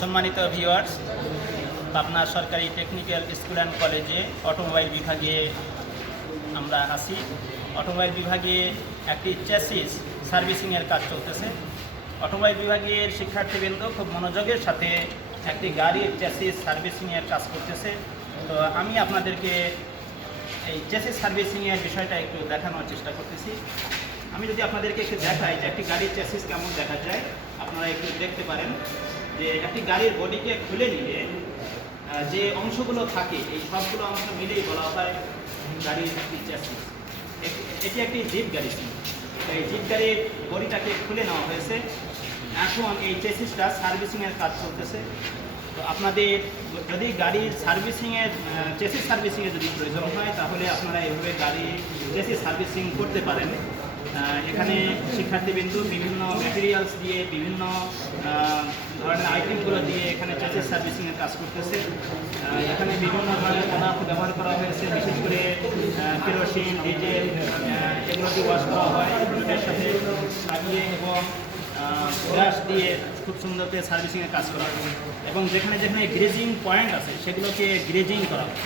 সম্মানিত ভিউয়ার্স, পাবনা সরকারি technical school and কলেজে অটোমোবাইল বিভাগে আমরা আছি। অটোমোবাইল বিভাগে একটি চ্যাসিস সার্ভিসিংয়ের কাজ চলতেছে। অটোমোবাইল বিভাগের শিক্ষার্থীবৃন্দ খুব মনোযোগের সাথে একটি গাড়ির চ্যাসিস সার্ভিসিংয়ের কাজ করতেছে। তো আমি আপনাদেরকে এই চ্যাসিস সার্ভিসিংয়ের বিষয়টা একটু দেখানোর চেষ্টা করতেছি। আমি যদি আপনাদেরকে একটু দেখাই যে একটি গাড়ির চ্যাসিস কেমন দেখা যায়, আপনারা একটু দেখতে পারেন যে একটি গাড়ির বডিকে খুলে নিলে যে অংশগুলো থাকে এই সবগুলো অংশ মিলেই বলা হয় গাড়ির একটি চ্যাসিস। এটি একটি জিপ গাড়ি ছিল। এই জিপ গাড়ির বডিটাকে খুলে নেওয়া হয়েছে। এখন এই চ্যাসিসটা সার্ভিসিংয়ের কাজ চলতেছে। তো আপনাদের যদি গাড়ির সার্ভিসিংয়ের চ্যাসিস সার্ভিসিংয়ের যদি প্রয়োজন হয় তাহলে আপনারা এভাবে গাড়ি চ্যাসিস সার্ভিসিং করতে পারেন। এখানে শিক্ষার্থীবৃন্দু বিভিন্ন ম্যাটেরিয়ালস দিয়ে বিভিন্ন ধরনের আইটেমগুলো দিয়ে এখানে চ্যাসিস সার্ভিসিংয়ের কাজ করতেছে। এখানে বিভিন্ন ধরনের পদার্থ ব্যবহার করা হয়েছে, বিশেষ করে কেরোসিন, ডিজেল এগুলো দিয়ে ওয়াশ করা হয় এর সাথে লাগিয়ে এবং ব্রাশ দিয়ে খুব সুন্দর করে সার্ভিসিংয়ের কাজ করা হয়। এবং যেখানে যেখানে গ্রেজিং পয়েন্ট আছে সেগুলোকে গ্রেজিং করা হয়।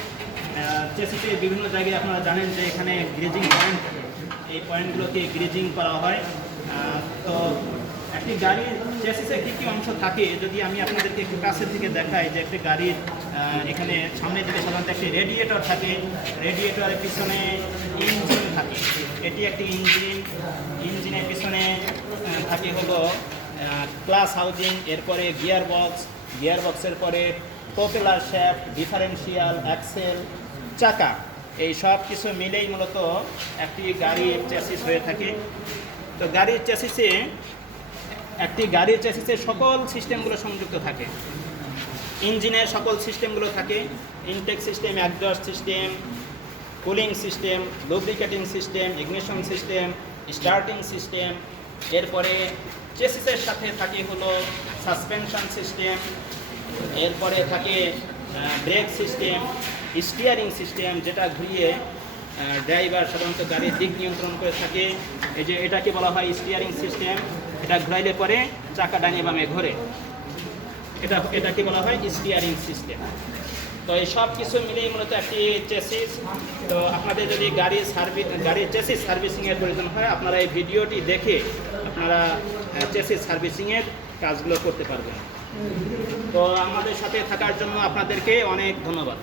চ্যাসিসে বিভিন্ন জায়গায় আপনারা জানেন যে এখানে গ্রেজিং পয়েন্ট, এই পয়েন্টগুলোকে গ্রেজিং করা হয়। তো একটি গাড়ির চ্যাসিসে কী কী অংশ থাকে যদি আমি আপনাদেরকে একটু কাছের থেকে দেখাই যে একটি গাড়ির এখানে সামনের দিকে সাধারণত একটি রেডিয়েটর থাকে, রেডিয়েটরের পিছনে ইঞ্জিন থাকে, এটি একটি ইঞ্জিন, ইঞ্জিনের পিছনে থাকে হলো ক্লাস হাউজিং, এরপরে গিয়ার বক্স, গিয়ার বক্সের পরে প্রপেলার শ্যাফট, ডিফারেন্সিয়াল, অ্যাক্সেল, চাকা, এই সব কিছু মিলেই মূলত একটি গাড়ির চ্যাসিস হয়ে থাকে। তো গাড়ির চ্যাসিসে সকল সিস্টেমগুলো সংযুক্ত থাকে। ইঞ্জিনের সকল সিস্টেমগুলো থাকে, intake system, exhaust system, cooling system, lubricating system, ignition system, starting system. এরপরে চ্যাসিসের সাথে থাকে হলো সাসপেনশন সিস্টেম, এরপরে থাকে ব্রেক সিস্টেম, স্টিয়ারিং সিস্টেম, যেটা ঘুরিয়ে ড্রাইভার সাধারণত গাড়ির দিক নিয়ন্ত্রণ করে থাকে। এই যে এটাকে বলা হয় স্টিয়ারিং সিস্টেম, এটা ঘুরাইলে পরে চাকা ডানে বামে ঘোরে, এটাকে বলা হয় স্টিয়ারিং সিস্টেম। তো এই সব কিছু মিলেই মূলত একটি চ্যাসিস। তো আপনাদের যদি গাড়ির চ্যাসিস সার্ভিসিংয়ের প্রয়োজন হয় আপনারা এই ভিডিওটি দেখে আপনারা চ্যাসিস সার্ভিসিংয়ের কাজগুলো করতে পারবেন। তো আমাদের সাথে থাকার জন্য আপনাদেরকে অনেক ধন্যবাদ।